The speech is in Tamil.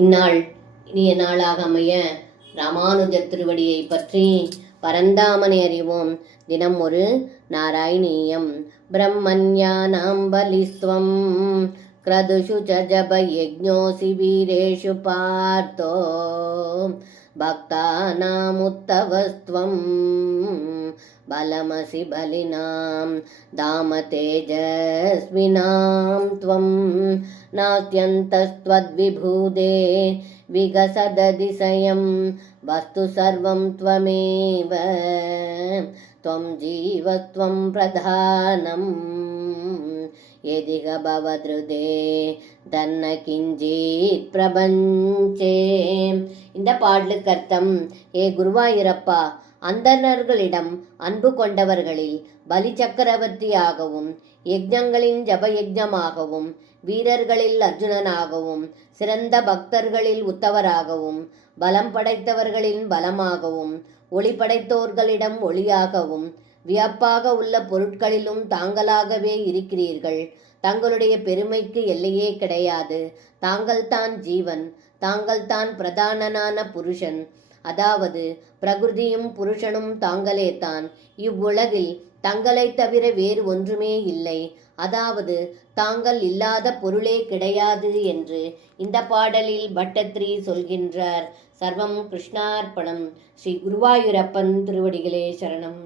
இந்நாள் இனிய நாளாக அமைய ராமானுஜ திருவடியை பற்றி பரந்தாமனை அறிவோம். தினம் ஒரு நாராயணீயம். பிரம்மண்யானாம் பலிஸ்த்வம் க்ரதுஷு ச ஜப யஜ்ஞோசி வீரேஷு பார்த்தோ பக்தானாமுத்தவஸ்த்வம் பலமசி பலினாம் தாம தேஜஸ்வினாம் த்வம் நாஸ்த்யந்தஸ்த்வத்விபூதே விகசததிசயம் வஸ்து சர்வம் த்வமேவ த்வம் ஜீவத்வம் பிரதானம் எதிக பவத்ருதே தன்ன கிஞ்சித் பிரபஞ்சே. இந்த பாடலுக்கு அர்த்தம்: ஏ குருவாயூரப்பா, அந்தணர்களிடம் அன்பு கொண்டவர்களில் பலி சக்கரவர்த்தியாகவும், யஜ்ஞங்களின் ஜபயஜ்ஞமாகவும், வீரர்களில் அர்ஜுனனாகவும், சிறந்த பக்தர்களில் உத்தவராகவும், பலம் படைத்தவர்களின் பலமாகவும், ஒளி படைத்தோர்களிடம் ஒளியாகவும், வியப்பாக உள்ள பொருட்களிலும் தாங்களாகவே இருக்கிறீர்கள். தங்களுடைய பெருமைக்கு எல்லையே கிடையாது. தாங்கள்தான் ஜீவன், தாங்கள்தான் பிரதானனான புருஷன். அதாவது பிரகிருதியும் புருஷனும் தாங்களே தான். இவ்வுலகில் தங்களை தவிர வேறு ஒன்றுமே இல்லை. அதாவது தாங்கள் இல்லாத பொருளே கிடையாது என்று இந்த பாடலில் பட்டத்ரி சொல்கின்றார். சர்வம் கிருஷ்ணார்ப்பணம். ஸ்ரீ குருவாயூரப்பன் திருவடிகளே சரணம்.